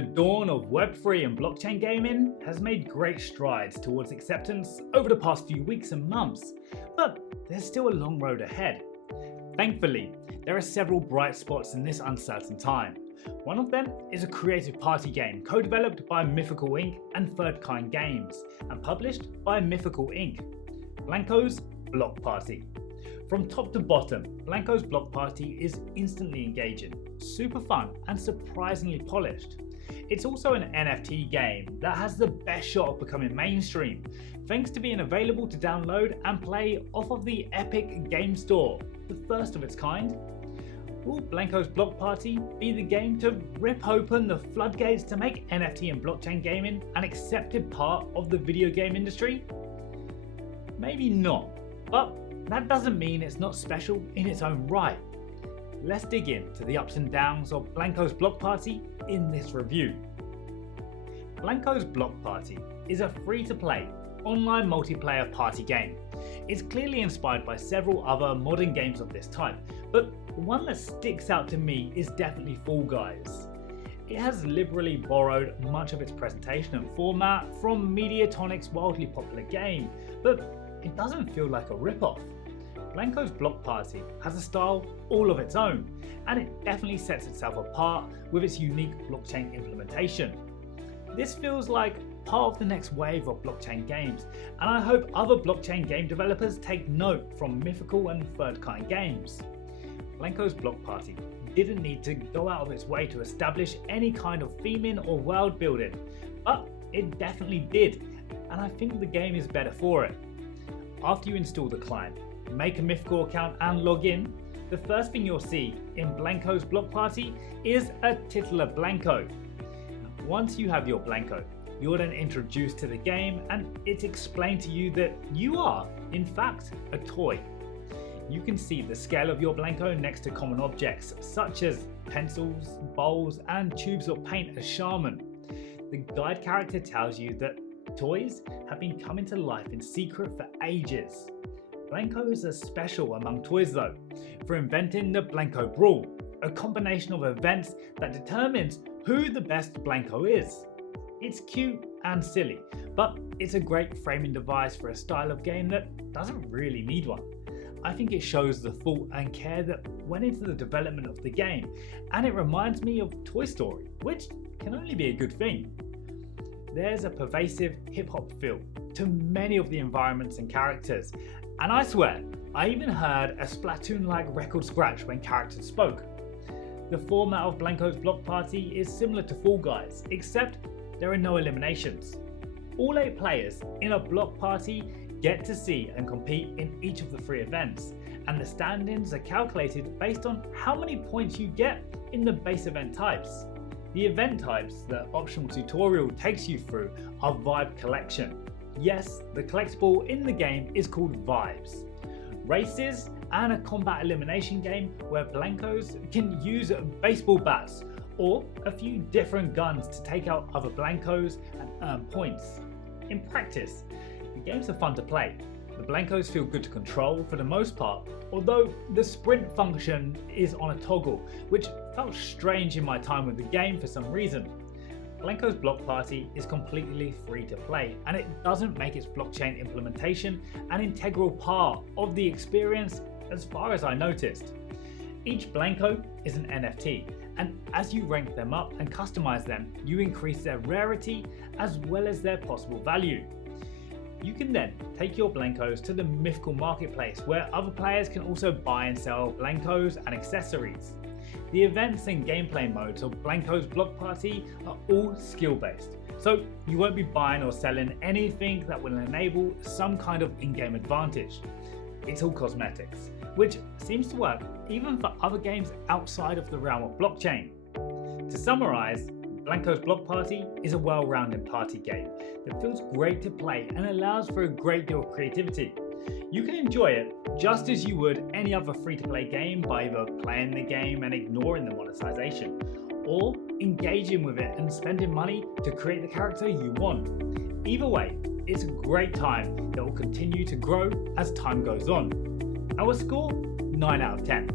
The dawn of Web3 and blockchain gaming has made great strides towards acceptance over the past few weeks and months, but there's still a long road ahead. Thankfully, there are several bright spots in this uncertain time. One of them is a creative party game co-developed by Mythical Inc. and Third Kind Games and published by Mythical Inc. Blankos Block Party. From top to bottom, Blankos Block Party is instantly engaging, super fun and surprisingly polished. It's also an NFT game that has the best shot of becoming mainstream, thanks to being available to download and play off of the Epic Game Store, the first of its kind. Will Blankos Block Party be the game to rip open the floodgates to make NFT and blockchain gaming an accepted part of the video game industry? Maybe not, but that doesn't mean it's not special in its own right. Let's dig into the ups and downs of Blankos Block Party in this review. Blankos Block Party is a free-to-play, online multiplayer party game. It's clearly inspired by several other modern games of this type, but the one that sticks out to me is definitely Fall Guys. It has liberally borrowed much of its presentation and format from Mediatonic's wildly popular game, but it doesn't feel like a rip-off. Blankos Block Party has a style all of its own, and it definitely sets itself apart with its unique blockchain implementation. This feels like part of the next wave of blockchain games, and I hope other blockchain game developers take note from Mythical and Third Kind Games. Blankos Block Party didn't need to go out of its way to establish any kind of theming or world building, but it definitely did, and I think the game is better for it. After you install the client, make a Mythical account and log in, the first thing you'll see in Blankos Block Party is a titular Blanko. Once you have your Blanko, you're then introduced to the game and it's explained to you that you are, in fact, a toy. You can see the scale of your Blanko next to common objects such as pencils, bowls and tubes of paint as shaman. The guide character tells you that toys have been coming to life in secret for ages. Blankos are special among toys though, for inventing the Blanko Brawl, a combination of events that determines who the best Blanko is. It's cute and silly, but it's a great framing device for a style of game that doesn't really need one. I think it shows the thought and care that went into the development of the game, and it reminds me of Toy Story, which can only be a good thing. There's a pervasive hip-hop feel to many of the environments and characters, and I swear, I even heard a Splatoon-like record scratch when characters spoke. The format of Blankos Block Party is similar to Fall Guys, except there are no eliminations. All 8 players in a block party get to see and compete in each of the 3 events, and the standings are calculated based on how many points you get in the base event types. The event types the optional tutorial takes you through are Vibe Collection. Yes, the collectible in the game is called Vibes. Races and a combat elimination game where Blankos can use baseball bats or a few different guns to take out other Blankos and earn points. In practice, the games are fun to play. The Blankos feel good to control for the most part, although the sprint function is on a toggle, which felt strange in my time with the game for some reason. Blankos Block Party is completely free to play, and it doesn't make its blockchain implementation an integral part of the experience as far as I noticed. Each Blanko is an NFT, and as you rank them up and customize them, you increase their rarity as well as their possible value. You can then take your Blankos to the Mythical Marketplace where other players can also buy and sell Blankos and accessories. The events and gameplay modes of Blankos Block Party are all skill-based, so you won't be buying or selling anything that will enable some kind of in-game advantage. It's all cosmetics, which seems to work even for other games outside of the realm of blockchain. To summarize, Blankos Block Party is a well-rounded party game that feels great to play and allows for a great deal of creativity. You can enjoy it just as you would any other free-to-play game by either playing the game and ignoring the monetization, or engaging with it and spending money to create the character you want. Either way, it's a great time that will continue to grow as time goes on. Our score? 9 out of 10.